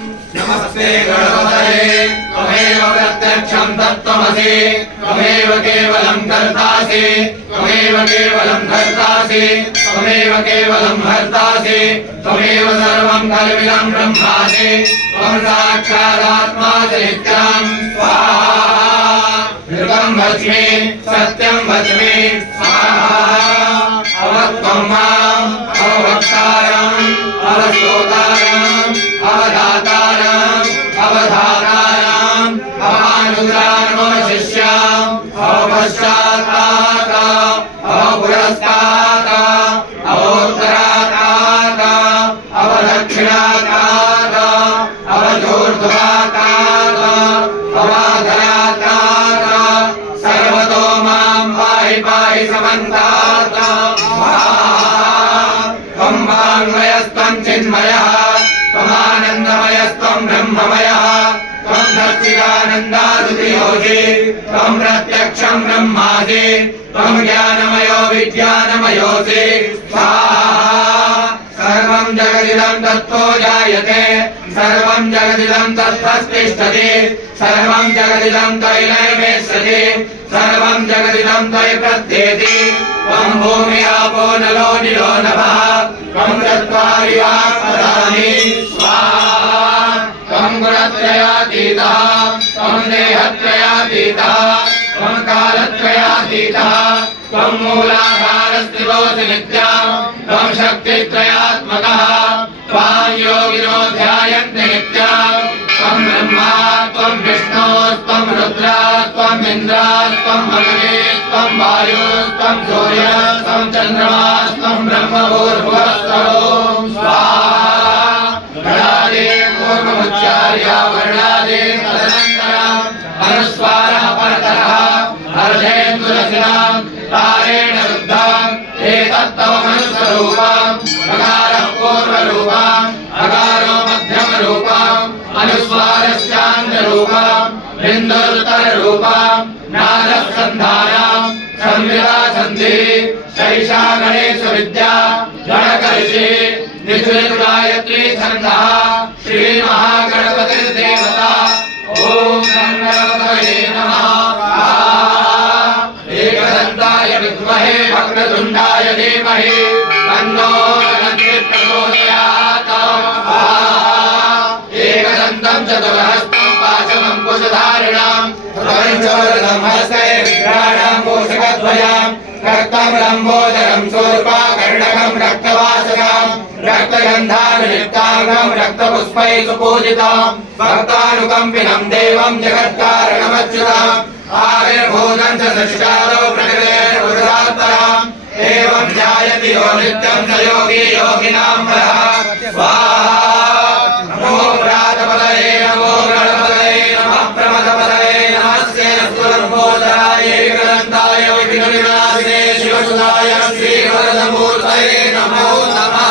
नमस्ते गणपतये त्वमेव प्रत्यक्षं तत्त्वमसि त्वमेव केवलं कर्तासि त्वमेव केवलं कर्तासि त्वमेव केवलं हर्तासि त्वमेव सर्वं खल्विदं ब्रह्मासि त्वं साक्षादात्मासि नित्यं स्वाहा ऋतं वच्मि सत्यं वच्मि स्वाहा अवत्वं माम् अववक्तारम् अवश्रोतारम् अवदातारम् अवधातारम् अवानुग्रामशिष्याम् अवपश्चात्तात् अवपुरस्तात् अवोत्तरात् अवदक्षिणात् अवधूर्ध्वात् अवाधरात् सर्वतो मां पाहि पाहि समन्तात् त्वं वाङ्मयस्त्वं चिन्मयः त्वमानन्दमयस्त्वं ब्रह्ममयः त्वं सच्चिदानन्दाद्वितीयोऽसि त्वं प्रत्यक्षं ब्रह्मासि त्वं ज्ञानमयो विज्ञानमयोऽसि स्वाहा सर्वं जगदिदं तत्तो जायते सर्वं जगदिदं तत्त्वस्तिष्ठति सर्वं जगदिदं त्वयैवेष्यति सर्वं जगदिदं त्वयि प्रत्येति त्वं भूमि आपो नलो निलो नभः त्वं चत्वारि वाक्पदानि स्वाहा त्वं गुणत्रयातीतः त्वं देहत्रयातीतः त्वं कालत्रयातीतः त्वं मूलाधारस्थितोऽसि नित्यं त्वं शक्तित्रयात्मकः त्वां योगिनो ध्यायन्ति नित्यं त्वं ब्रह्मा त्वं विष्णुस्त्वं रुद्रस्त्वम् इन्द्रस्त्वं अग्निस्त्वं वायुस्त्वं सूर्यस्त्वं चन्द्रमास्त्वं ब्रह्मभूर्भुवस्सर्वं स्वाहा गणादि पूर्वमुच्चार्य वर्णादि तदनन्तरम् अनुस्वारः परतरः अर्धेन्दुरसिनां तारेण रुद्धम् एतत्तव मनुस्वरूपम् अकारः पूर्वरूपम् अकारो मध्यमरूपम् अनुस्वारश्चान्तरूपम् बिन्दुरुत्तररूपम् नादः सन्धानम् संविदा सन्धिः शैषा गणेश विद्या गणकर्षि निजुलित गायत्री छन्दः श्रीमहागणपतिर्देवता ॐ गणपतये नमः एकदन्ताय विद्महे वक्रतुण्डाय धीमहि तन्नो गणपतिः प्रचोदयात् एकदन्तं चतुर्हस्तं पाशमङ्कुशधारिणं प्रपञ्चवरदं हस्ते विघ्नानां पोषकद्वयं रक्तं लम्बोदरं शूर्पकर्णकं रक्तवासकं रक्तगन्धानुलिप्ताङ्गं रक्तपुष्पैः सुपूजितं भक्तानुकम्पिनं देवं जगत्कारणमच्युतम् आविर्भूतं च सृष्टादौ प्रकृतेर्बुधात्परम् एवं ध्यायति यो नित्यं स योगी योगिनां वरः स्वाहा नमो व्रातपदये नमो गणपतये नमः प्रमथपदये नमस्ते स्वलम्बोदराय एकदन्ताय विघ्नविनाशिने शिवसुताय श्रीवरदमूर्तये नमो नमः।